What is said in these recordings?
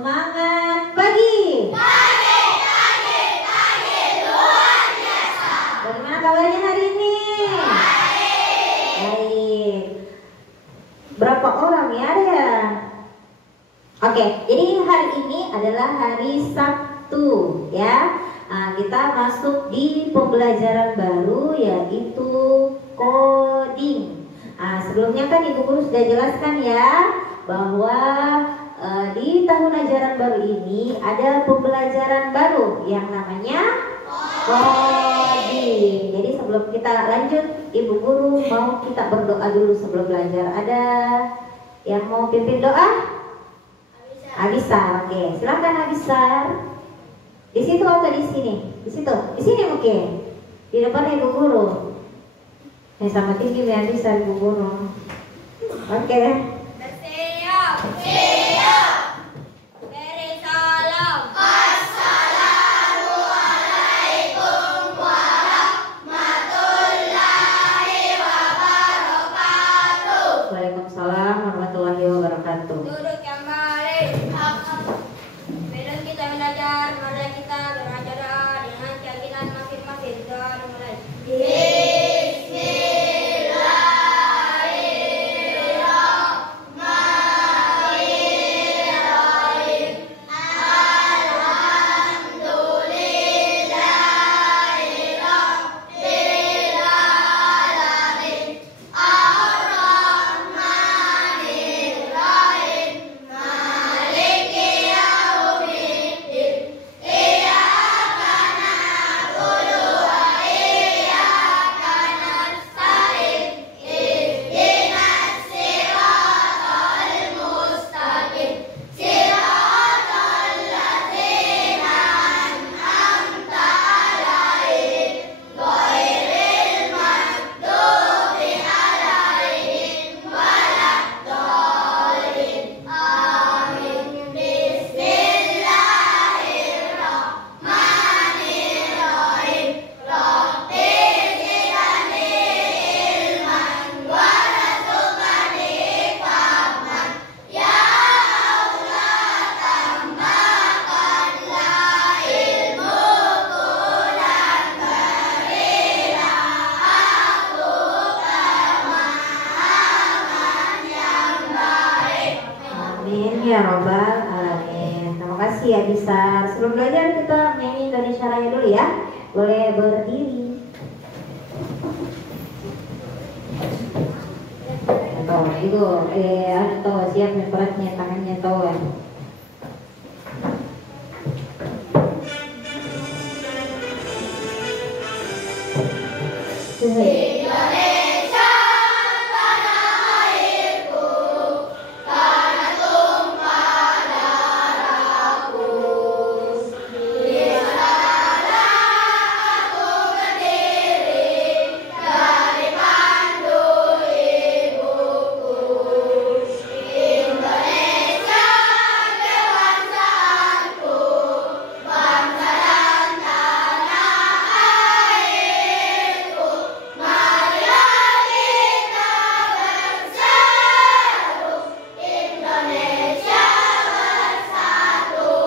Semangat pagi. Pagi luar biasa. Bagaimana kabarnya hari ini? Baik. Berapa orang ya ada ya? Oke, jadi hari ini adalah hari Sabtu ya. Nah, kita masuk di pembelajaran baru yaitu coding. Nah, sebelumnya kan Ibu Guru sudah jelaskan ya bahwa di tahun ajaran baru ini ada pembelajaran baru yang namanya coding. Jadi sebelum kita lanjut, Ibu Guru mau kita berdoa dulu sebelum belajar. Ada yang mau pimpin doa? Abisar, oke. Silakan Abisar. Di situ atau di sini? Di situ. Di sini mungkin. Di depan Ibu Guru. Sama tinggi ya Abisar Ibu Guru. Oke. Siap. Beri salam. Assalamualaikum warahmatullahi wabarakatuh. Waalaikumsalam warahmatullahi wabarakatuh. Duduk yang baik. Sebelum kita belajar, mari kita berbaca doa dengan keyakinan masing-masing. Doa dimulai. Ya robbal alamin. Terima kasih ya Bisar. Sebelum belajar kita nyanyi Indonesia Raya dulu ya. Boleh berdiri. Atau itu atau siap beratnya tangannya tuh. Indonesia tanah airku, tanah tumpah darahku. Di sanalah aku berdiri dari pandu ibuku. Indonesia kebangsaanku, bangsa dan tanah airku. Marilah kita berseru, Indonesia bersatu.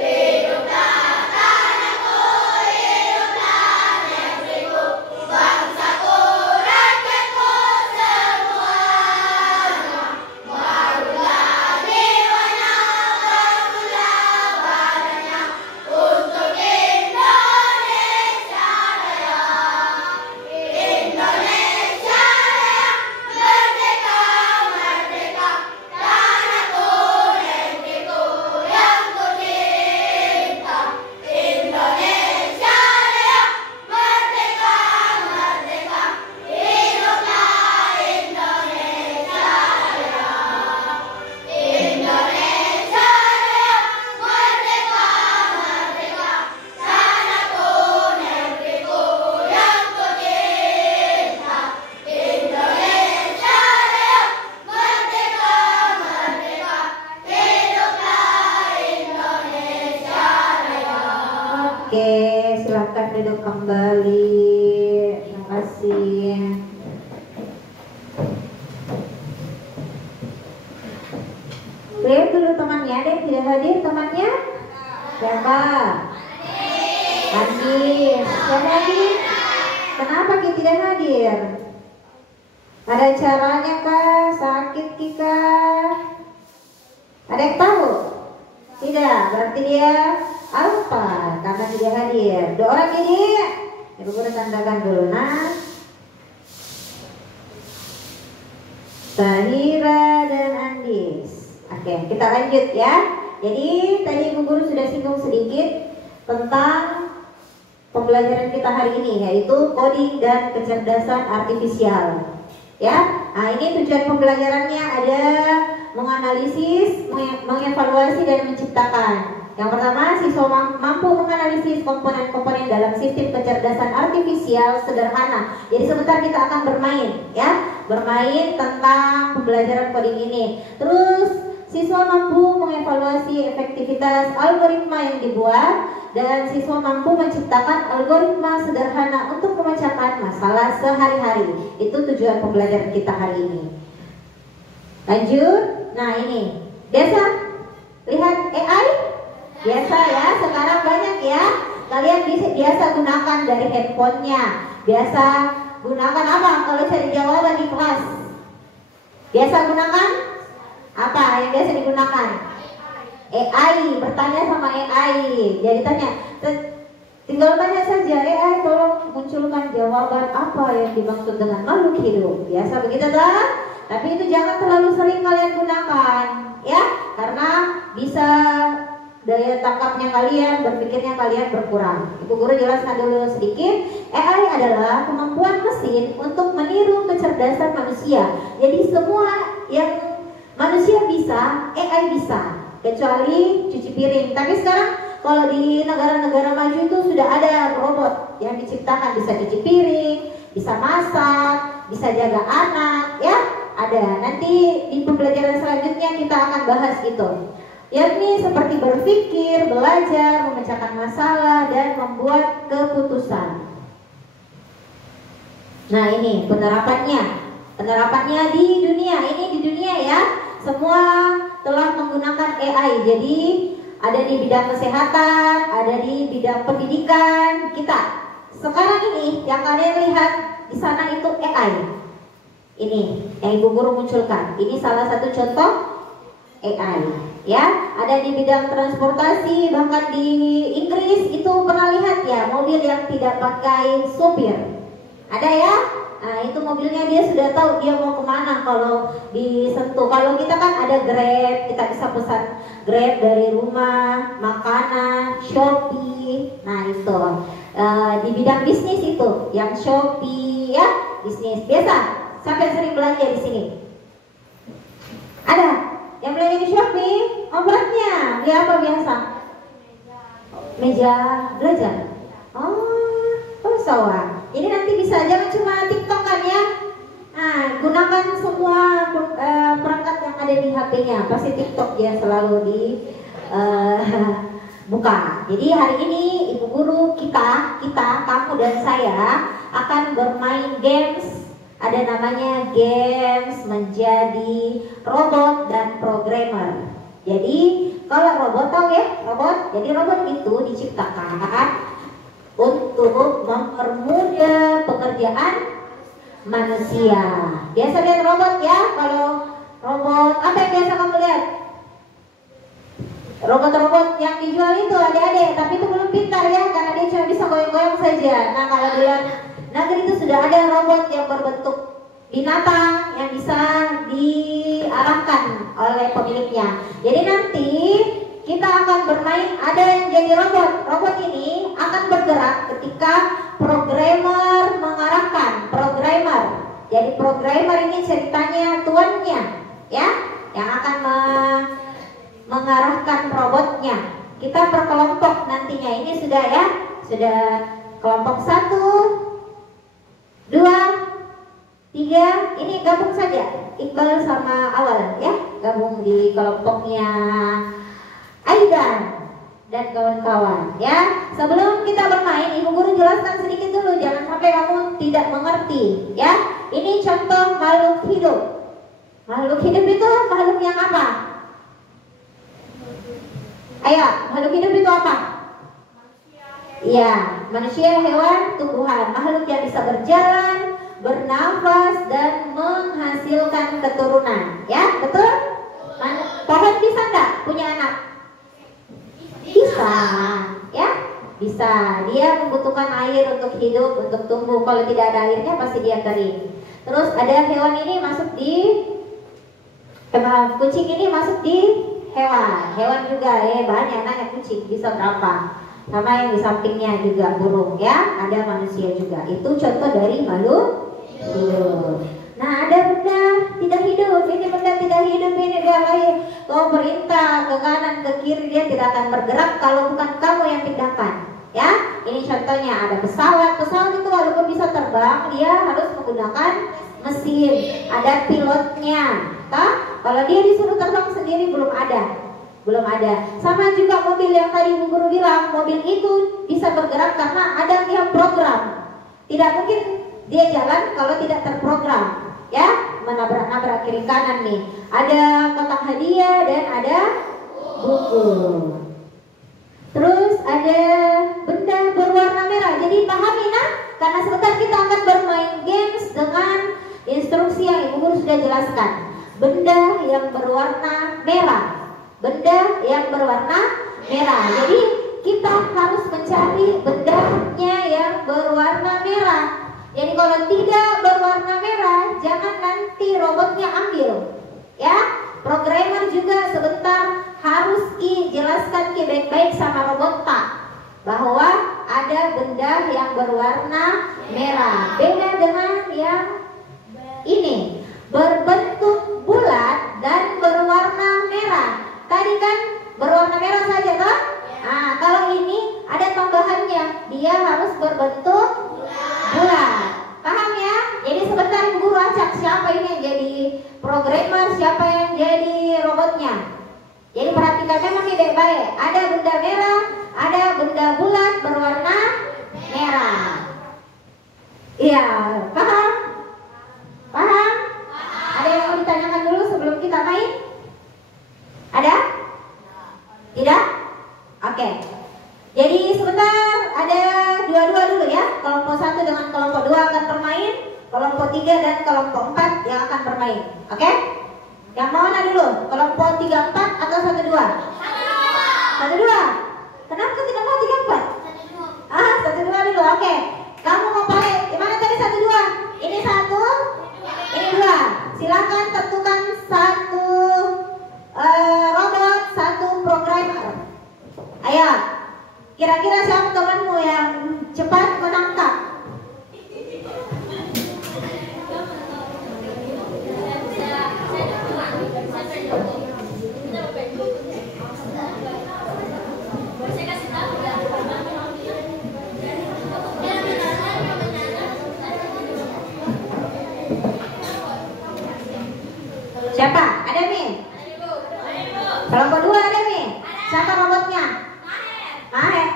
Hiduplah tanahku, hiduplah negeriku, bangsaku, rakyatku semuanya. Barulah jiwanya, barulah badannya untuk Indonesia Raya. Indonesia Raya, merdeka, merdeka, tanahku, negeriku yang kucinta. Indonesia Raya, merdeka, merdeka, hiduplah Indonesia Raya. Indonesia Raya, merdeka, merdeka, tanahku, negeriku yang kucinta. Indonesia Raya, merdeka, merdeka, hiduplah Indonesia Raya. Oke, silakan duduk kembali. Terima kasih. Lihat dulu dulu temannya. Ada yang tidak hadir temannya? Siapa? Andis. Siapa lagi? Kenapa kita tidak hadir? Ada caranya kah? Sakit kah? Ada yang tahu? Tidak, berarti dia apa? Karena tidak hadir. Dua orang ini, ibu guru tandakan dulu. Nah, Tahira dan Andis. Oke, kita lanjut ya. Jadi tadi ibu guru sudah singgung sedikit tentang pembelajaran kita hari ini, yaitu coding dan kecerdasan artifisial. Ya, nah ini tujuan pembelajarannya ada menganalisis, mengevaluasi dan menciptakan. Yang pertama, siswa mampu menganalisis komponen-komponen dalam sistem kecerdasan artifisial sederhana. Jadi sebentar kita akan bermain, ya, bermain tentang pembelajaran coding ini. Terus siswa mampu mengevaluasi efektivitas algoritma yang dibuat, dan siswa mampu menciptakan algoritma sederhana untuk memecahkan masalah sehari-hari. Itu tujuan pembelajaran kita hari ini. Lanjut. Nah ini, biasa lihat AI? Biasa ya, sekarang banyak ya. Kalian biasa gunakan dari handphonenya. Biasa gunakan apa kalau cari jawaban di kelas? Biasa gunakan apa yang biasa digunakan? AI, bertanya sama AI. Jadi tanya, tinggal tanya saja, AI tolong munculkan jawaban apa yang dimaksud dengan makhluk hidup. Biasa begitu tak? Tapi itu jangan terlalu sering kalian gunakan, ya, karena bisa daya tangkapnya kalian, berpikirnya kalian berkurang. Ibu guru jelaskan dulu sedikit. AI adalah kemampuan mesin untuk meniru kecerdasan manusia. Jadi semua yang manusia bisa, AI bisa, kecuali cuci piring. Tapi sekarang kalau di negara-negara maju itu sudah ada robot yang diciptakan, bisa cuci piring, bisa masak, bisa jaga anak, ya, ada. Nanti di pembelajaran selanjutnya kita akan bahas itu, yakni seperti berpikir, belajar, memecahkan masalah, dan membuat keputusan. Nah ini penerapannya di dunia. Ini di dunia ya, semua telah menggunakan AI. Jadi ada di bidang kesehatan, ada di bidang pendidikan kita. Sekarang ini yang kalian lihat di sana itu AI. Ini yang ibu guru munculkan. Ini salah satu contoh AI. Ya, ada di bidang transportasi, bahkan di Inggris itu pernah lihat ya, mobil yang tidak pakai supir. Ada ya? Nah itu mobilnya dia sudah tahu dia mau kemana kalau disentuh. Kalau kita kan ada Grab, kita bisa pesan Grab dari rumah, makanan, Shopee. Nah itu di bidang bisnis itu, yang Shopee ya, bisnis biasa. Sampai sering belanja di sini. Ada yang belanja di Shopee, beratnya beli apa biasa? Meja belajar. Oh, sawah. Jadi nanti bisa, jangan cuma TikTok kan ya. Nah, gunakan semua perangkat yang ada di HP-nya. Pasti TikTok ya selalu di buka. Jadi hari ini ibu guru kita, kamu dan saya akan bermain games. Ada namanya games menjadi robot dan programmer. Jadi kalau robot, tahu ya robot? Jadi robot itu diciptakan untuk mempermudah pekerjaan manusia. Biasa lihat robot ya. Kalau robot, apa yang biasa kamu lihat? Robot-robot yang dijual itu adik-adik, tapi itu belum pintar ya, karena dia cuma bisa goyang-goyang saja. Nah kalau di luar negeri itu sudah ada robot yang berbentuk binatang yang bisa diarahkan oleh pemiliknya. Jadi nanti kita akan bermain, ada yang jadi robot. Robot ini akan bergerak ketika programmer mengarahkan. Programmer. Jadi programmer ini ceritanya tuannya, ya, yang akan mengarahkan robotnya. Kita per kelompok nantinya. Ini sudah ya, sudah kelompok 1, 2, 3. Ini gabung saja, Iqbal sama Awal ya, gabung di kelompoknya Aidan dan kawan-kawan ya. Sebelum kita bermain, ibu guru jelaskan sedikit dulu, jangan sampai kamu tidak mengerti ya. Ini contoh makhluk hidup. Makhluk hidup itu makhluk yang apa? Ayo, makhluk hidup itu apa? Iya, manusia, hewan, tumbuhan, makhluk yang bisa berjalan, bernafas, dan menghasilkan keturunan. Ya, betul? Pohon bisa nggak punya anak? Bisa, ya, bisa. Dia membutuhkan air untuk hidup, untuk tumbuh. Kalau tidak ada airnya pasti dia kering. Terus ada hewan ini masuk di kucing ini masuk di hewan juga ya, banyak anaknya kucing bisa berapa? Sama yang di sampingnya juga burung ya, ada manusia juga. Itu contoh dari makhluk hidup. Nah, ada benda tidak hidup, ini benda tidak hidup, ini dia lahir. Kau perintah ke kanan ke kiri, dia tidak akan bergerak kalau bukan kamu yang pindahkan. Ya, ini contohnya ada pesawat. Pesawat itu walaupun bisa terbang, dia harus menggunakan mesin. Ada pilotnya. Kalau dia disuruh terbang sendiri belum ada. Belum ada. Sama juga mobil yang tadi Bu Guru bilang, mobil itu bisa bergerak karena ada yang program. Tidak mungkin dia jalan kalau tidak terprogram. Ya, menabrak-nabrak kiri kanan nih. Ada kotak hadiah dan ada buku. Terus ada benda berwarna merah. Jadi pahami nah, karena sebentar kita akan bermain games dengan instruksi yang Ibu Guru sudah jelaskan. Benda yang berwarna merah. Benda yang berwarna merah. Jadi kita harus mencari bendanya yang berwarna merah. Jadi kalau tidak berwarna merah, jangan nanti robotnya ambil. Ya, programmer juga sebentar harus jelaskan baik-baik sama robot bahwa ada benda yang berwarna merah. Beda dengan yang ini, berbentuk bulat dan berwarna merah. Tadi kan berwarna merah saja toh? Nah, kalau ini ada tambahannya, dia harus berbentuk bulat. Paham ya? Jadi sebentar Ibu Guru acak siapa ini yang jadi programmer, siapa yang jadi robotnya. Jadi perhatikan memang baik-baik. Ada benda merah, ada benda bulat berwarna merah. Iya, paham? Paham? Ada yang mau ditanyakan dulu sebelum kita main? Ada? Tidak? Oke. Jadi sebentar ada dua-dua dulu ya. Kelompok 1 dengan kelompok 2 akan bermain, kelompok 3 dan kelompok 4 yang akan bermain. Oke? Yang mana dulu? Kelompok 3, 4 atau 1, 2? 1, 2. Kenapa tidak mau 3, 4? 1, 2 dulu. Oke. Kamu mau pakai gimana tadi 1, 2? Ini 1, ini 2. Silakan tentukan 1 robot, 1 programmer. Ayo, kira-kira siapa temanmu yang cepat menangkap? Siapa? Ada nih? Kelompok 2 ada nih? Siapa robotnya? Maher.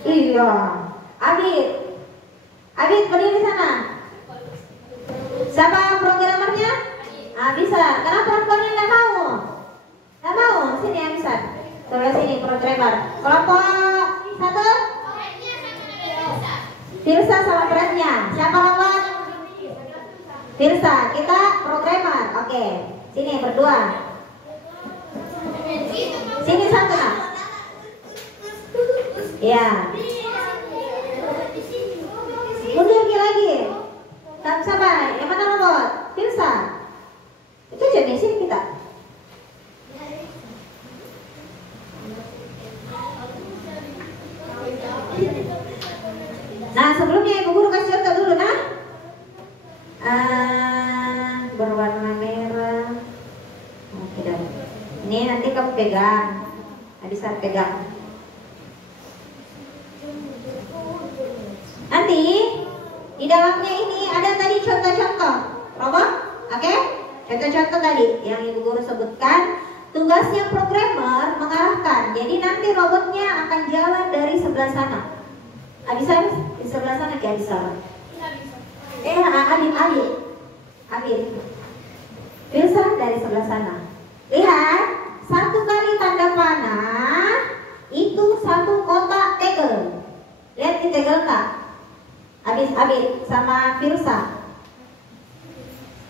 Iya. Abid. Abid berdiri sana. Siapa programmernya? Bisa. Kenapa programnya nggak mau? Nggak mau? Sini yang bisa. Sebelah sini programmer. Kelompok 1? Tirsa sama Frednya. Siapa robot? Tirsa. Kita programmer. Oke. Sini berdua. Sini 1 nak. Ya. Mundur lagi. Sabar. Yang mana robot? Tirsa. Itu jenis sini kita. Nah, sebelumnya Ibu Guru kasih contoh dulu nah. Berwarna merah. Oke dah. Ini nanti kamu pegang. Bisa pegang. Nanti di dalamnya ini ada tadi contoh-contoh robot, oke? Contoh-contoh tadi yang Ibu Guru sebutkan. Tugasnya programmer mengarahkan. Jadi nanti robotnya akan jalan dari sebelah sana. Bisa di sebelah sana kayak bisa. Adit. Bisa dari sebelah sana. Lihat, 1 kali tanda panah Abid sama Firsa.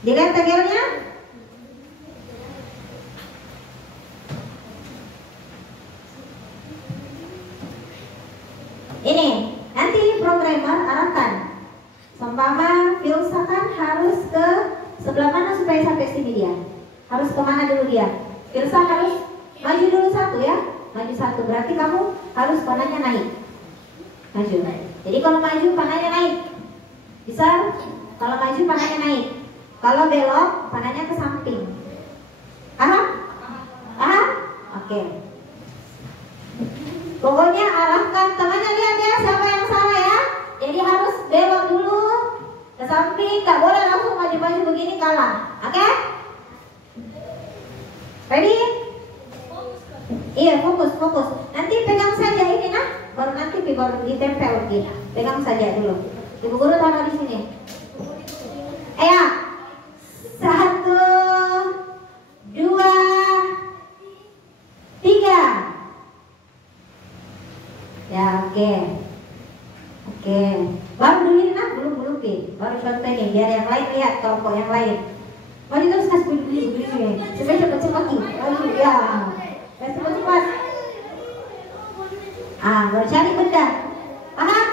Dilihat tabelnya? Ini nanti programmer arahkan. Seumpama Firsa kan harus ke sebelah mana supaya sampai sini dia? Harus kemana dulu dia? Firsa harus maju dulu satu ya. Maju satu berarti kamu harus panahnya naik. Maju. Jadi kalau maju panahnya naik. Bisa? Kalau maju panahnya naik. Kalau belok panahnya ke samping. Paham? Paham? Oke. Pokoknya arahkan temannya, lihat ya siapa yang salah ya. Jadi harus belok dulu ke samping. Gak boleh langsung maju-maju begini, kalah. Oke? Ready? Iya, fokus. Nanti pegang saja ini nah, baru nanti baru ditempel lagi. Pegang saja dulu. Ibu guru taruh di sini. Ya. 1, 2, 3. Ya, oke. Baru dulu ini nah, belum Pi. Baru contoh ini biar yang lain lihat kelompok yang lain. Maju terus kasih begini. Supaya cepat-cepat nih. Maju ya. Cepat. Baru cari benda.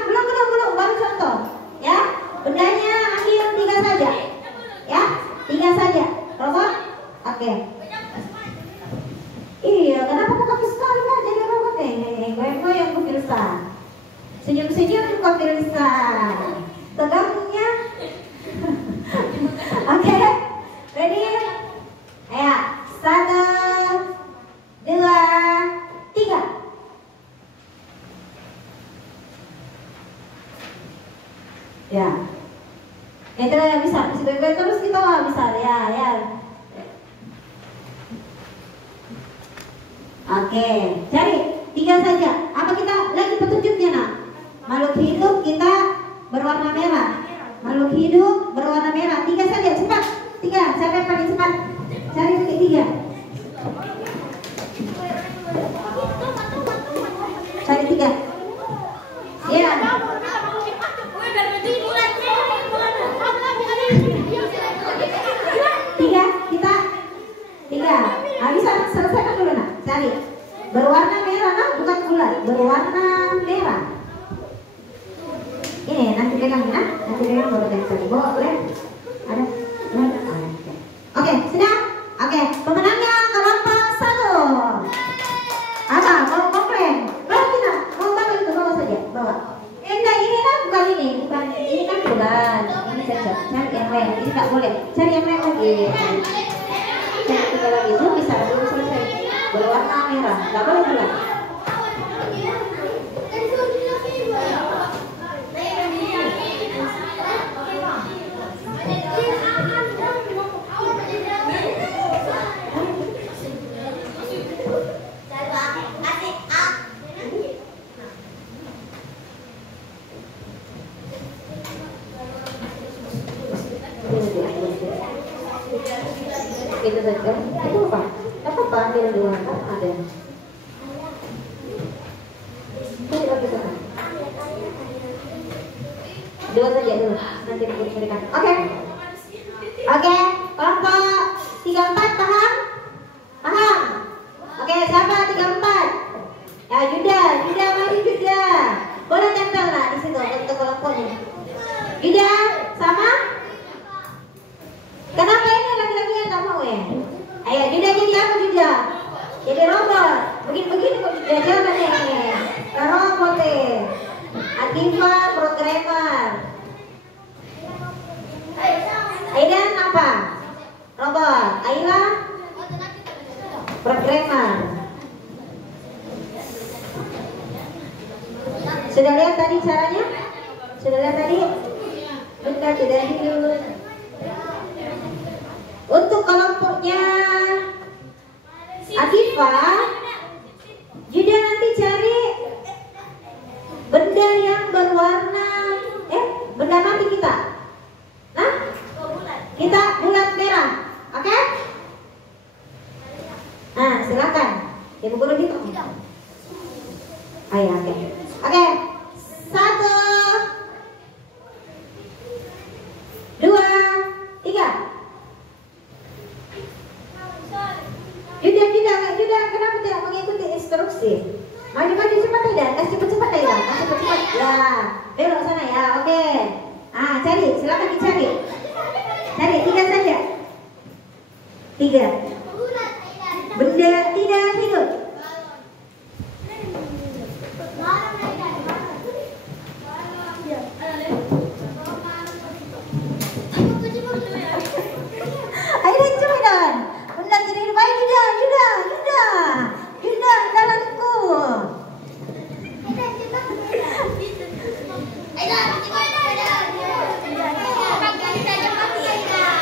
Belum. Baru contoh. Ya, bendanya ambil 3 saja. Ya, 3 saja. Robot? Oke. Iya, kenapa kok kaki sekali lah jadi robot nih? Goyang-goyang kok Firsa. Senyum-senyum kok Firsa. Tegangnya. Oke. Ready? Ayo, 1, 2, 3. Ya. Itu yang bisa baik-baik terus kita bisa ya. Oke, cari 3 saja. Apa kita lagi petunjuknya nak? Makhluk hidup kita berwarna merah. Makhluk hidup berwarna merah. 3 saja, cepat. 3, siapa yang paling cepat? Cari 3. Cari 3. Ya. 3. Bisa selesaikan dulu nak. Cari berwarna merah nak, bukan bulat, berwarna merah. Ini nanti pegang ya. Nanti pegang baru cari. Bawa boleh? Ada? Oke, sudah? Oke, pemenangnya kelompok 1. Apa? Mau komplain? Belum tidak? Mau bawa itu, bawa saja. Bawa. Enggak, ini kan bukan ini. Ini kan bulan. Ini saja. Cari yang lain. Ini tak boleh. Cari yang lain lagi. Cari 3 lagi. Itu bisa belum selesai. Berwarna merah. Tak boleh bulan. Itu saja. Itu apa? Apa ambil 2 kan ada. Ini lagi sana. 2 saja dulu. Nanti diberikan. Oke. Kelompok 34 paham? Paham? Oke, siapa 34? Ya, Yuda maju Yuda. Boleh tempel lah di situ untuk kelompoknya. Yuda sama? Kenapa ini laki-laki yang tak mau ya? Ayo, Yuda jadi apa Yuda? Jadi robot. Begini kok Yuda jalan ya. Robot deh. Akiva programmer. Aidan apa? Robot. Aila programmer. Sudah lihat tadi caranya? Sudah lihat tadi? Bentar, tidak dulu. Untuk kelompoknya Akifa, Yuda nanti cari benda yang berwarna benda mati kita. Nah, kita bulat merah, oke? Nah, silakan. Ibu guru hitung. Ayo, oke. 1, 2, Sip. Maju cepat Aidan, kasih cepat Aidan, kasih cepat. Ya, belok sana ya, oke. Cari, silakan dicari. Cari 3 saja. 3. Benda tidak hidup. Aidan cepetan. Benda tidak hidup. Ayo Yuda, jalanku.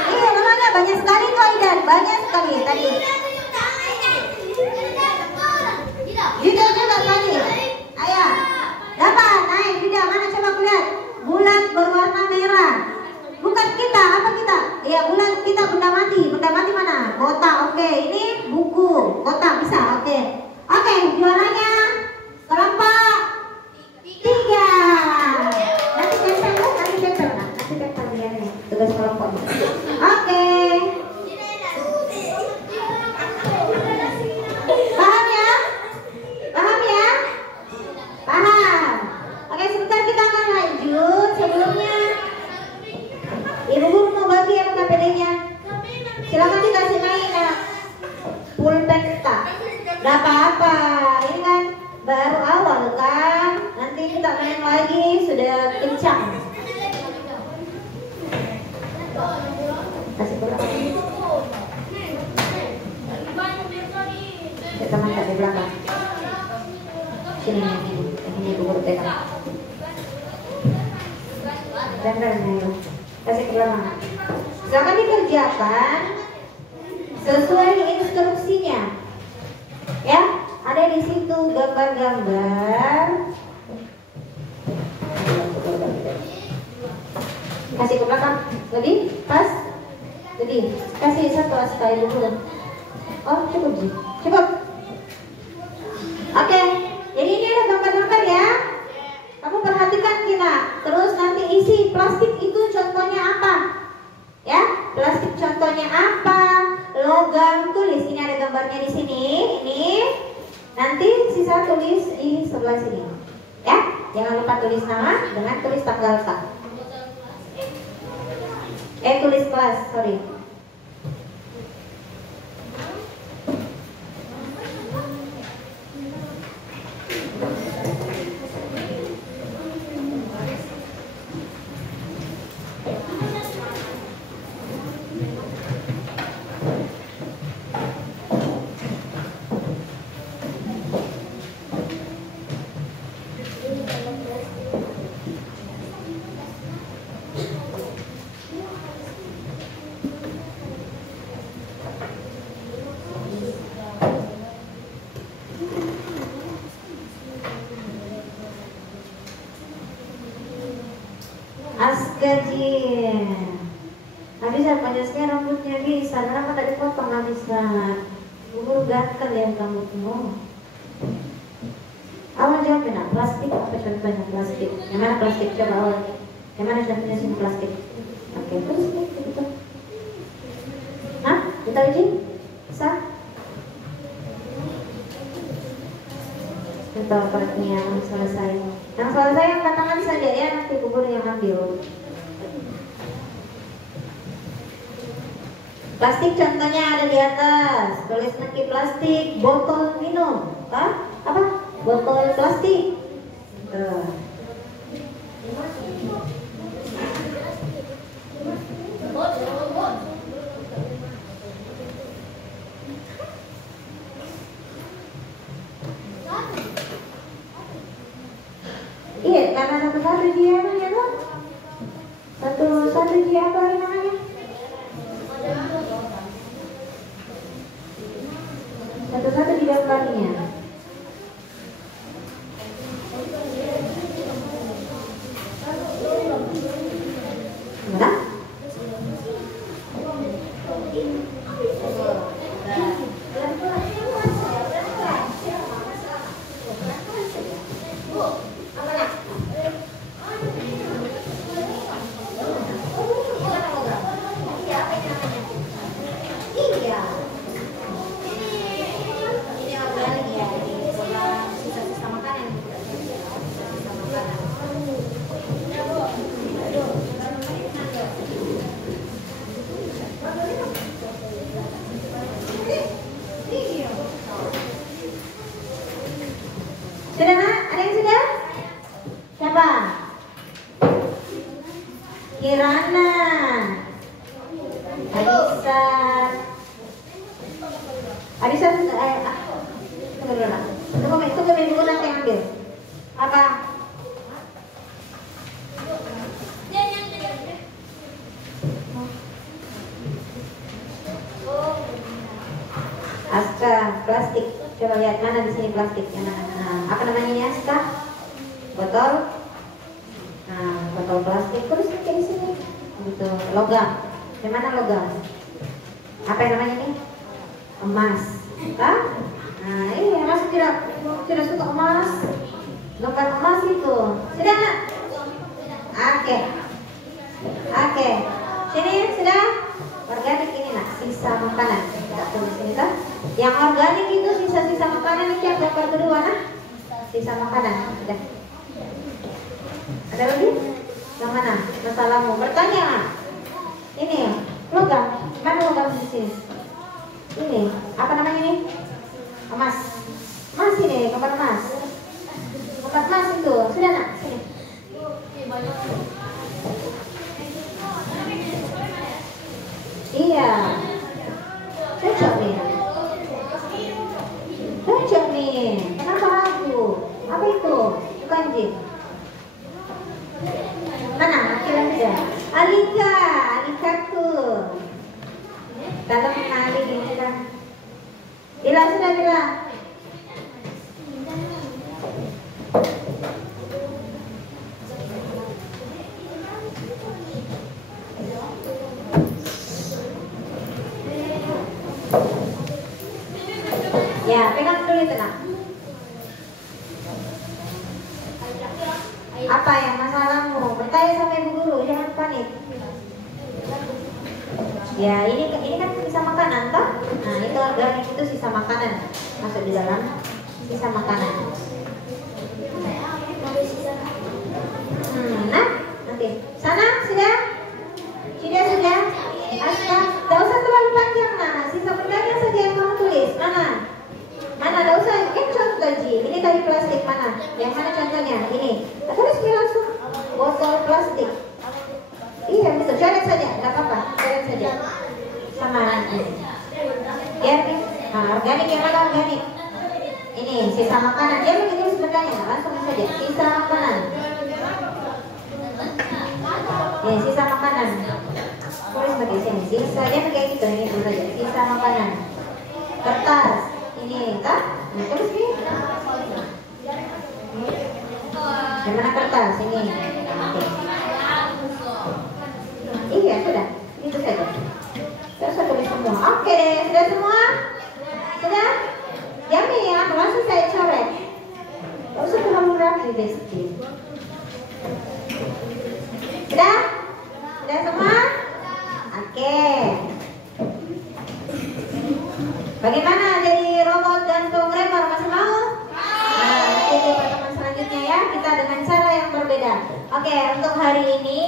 Iya, namanya banyak sekali tuh Aidan, banyak sekali tadi. Yuda juga tadi. Ayo, dapat. Naik Yuda, mana coba aku lihat. Bulat berwarna merah. Bukan kita, apa kita? Iya, bulat kita benda mati. Benda mati mana? Kotak, oke. Ini buku, kotak bisa, oke. Oke, juaranya kelompok 3. Nanti tempel ya. Tugas kelompok. Oke. Paham ya? Paham. Oke, sebentar kita akan lanjut. Sebelumnya Ibu guru mau bagi ya KPD-nya. Silakan dikasih main pulpen. Gak apa-apa, ini kan baru awal kan. Nanti kita main lagi sudah kencang. Kasih pulang. Teman di belakang. Sini ini guru TK. Benar nih. Kasih ke belakang. Silakan dikerjakan sesuai instruksinya. Ya, ada di situ gambar-gambar. Kasih ke belakang, lebih pas, lebih. Kasih satu sekali dulu. Oh, cukup sih, cukup. Oke, jadi ini ada gambar-gambar ya. Kamu perhatikan kita. Terus nanti isi plastik itu contohnya apa? Ya, plastik contohnya apa? Logam tulis, ini ada gambarnya di sini, ini. Nanti sisa tulis di sebelah sini. Ya, jangan lupa tulis nama dengan tulis tanggal tak. Tulis kelas, sorry. Asgajin. Habis panjasnya rambutnya bisa, kenapa tak dipotong habis kan? Guru gatel ya rambutmu. Awal jawab nak plastik apa contohnya plastik? Yang mana plastik coba awal? Yang mana contohnya sini plastik? Oke, terus gitu. Kita uji? Bisa? Contoh pertanyaan yang selesai. Yang selesai yang tangan saja ya, nanti guru yang ambil. Plastik contohnya ada di atas. Tulis nanti plastik, botol minum. Apa? Botol plastik. Iya, karena satu-satu dia namanya tuh. Satu-satu dia apa namanya? Satu-satu di gambarnya. Mana? Kirana, Adisa, tunggu dulu lah. Tunggu minggu nanti ambil. Apa? Aska, plastik. Coba lihat mana di sini plastiknya. Nah, apa namanya ini Aska? Botol. Nah, botol plastik terus di sini. Gitu. Logam. Yang mana logam? Apa yang namanya ini? Emas. Hah? Nah, iya, Mas tidak suka emas. Bukan emas itu. Sudah nak? Oke. Sini sudah. Organik ini nak, sisa makanan. Kita tulis sini kan? Yang organik itu sisa-sisa makanan ini yang gambar kedua nah. Sisa makanan. Sudah. Ada lagi? Yang mana? Masalahmu. Bertanya. Ini logam. Mana logam di sini? Ini apa namanya ini? Emas. Emas ini, gambar emas. Gambar emas itu. Sudah nak? Sini. Iya. Cocok nih. Kenapa ragu? Apa itu? Kanjing. Mana? Kira-kira. Alikaku. Dalam menari ini kan. Bila sudah bila. Ya, pegang dulu itu nak. Apa yang masalahmu? Bertanya sama ibu guru, jangan panik. Ya, ini kan sisa makanan toh? Nah, itu organik itu sisa makanan. Masuk di dalam sisa makanan. Nah, nanti. Sana sudah? Sudah. Aska, tidak usah terlalu panjang nah. Sisa bendanya saja yang kamu tulis. Mana, tidak usah. Contoh Ji. Ini tadi plastik mana? Yang mana contohnya? Ini. Tulis langsung. Botol plastik. Iya, bisa. Coret saja. Tidak apa-apa. Coret saja. Sama ini. Ya, nah, organik yang mana organik? Ini sisa makanan. Dia begitu sebenarnya. Langsung saja. Sisa makanan. Ini sisa makanan. Tulis pakai sini. Sisa dia kayak gitu. Ini dulu saja. Sisa makanan. Kertas. Ini kan? Nah, terus nih. Yang mana kertas? Ini. Iya, sudah. Itu saja. Terus saya tulis semua. Oke deh, sudah semua? Sudah? Jamin ya, langsung saya coret. Gak usah terlalu rapi deh sedikit. Sudah? Sudah semua? Oke. Bagaimana jadi robot dan programmer? Masih mau? Nah, nanti di pertemuan selanjutnya ya, kita dengan cara yang berbeda. Oke, untuk hari ini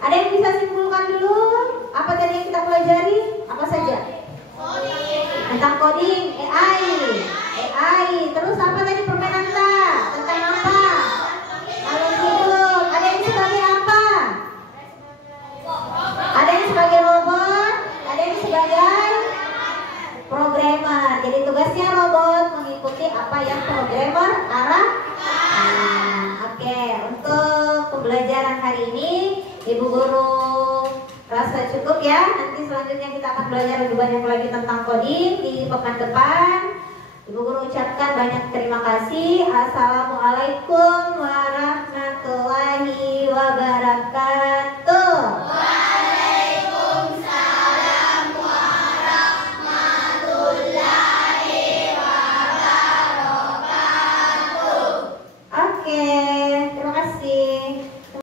ada yang bisa simpulkan dulu? Apa tadi yang kita pelajari? Apa saja? Tentang coding, AI. Terus apa tadi permainan tentang apa? Kalau hidup. Ada yang sebagai apa? Ada yang sebagai robot, ada yang sebagai programmer. Jadi tugasnya robot mengikuti apa yang programmer arah. Oke. Untuk pembelajaran hari ini Ibu Guru rasa cukup ya. Nanti selanjutnya kita akan belajar lebih banyak lagi tentang coding di pekan depan. Ibu Guru ucapkan banyak terima kasih. Assalamualaikum warahmatullahi wabarakatuh.